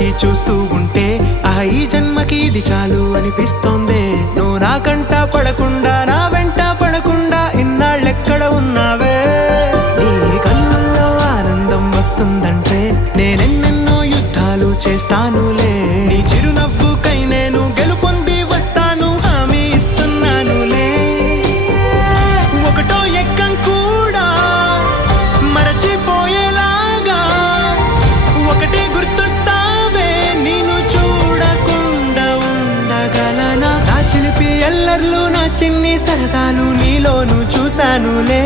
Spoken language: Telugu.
పెట్టి చూస్తూ ఉంటే ఈ జన్మకి ఇది చాలు అనిపిస్తోందే. నువ్వు నా కంట పడకుండా నా వెంట పడకుండా ఇన్నాళ్ళెక్కడ ఉన్నావే. నీ కళ్ళల్లో ఆనందం వస్తుందంటే నేనెన్నెన్నో యుద్ధాలు చేస్తానులే. నీ చిరునవ్వుకై నేను గెలుపొంది వస్తాను హామీ ఇస్తున్నానులే. ఒకటో ఎక్కం కూడా మరచిపోయేలాగా ఒకటే గుర్తొస్తావే. నేను చూడకుండా ఉండగలనా. నా చిలిపి ఎల్లర్లు నా చిన్ని సరదాలు నీలోను చూశానులే.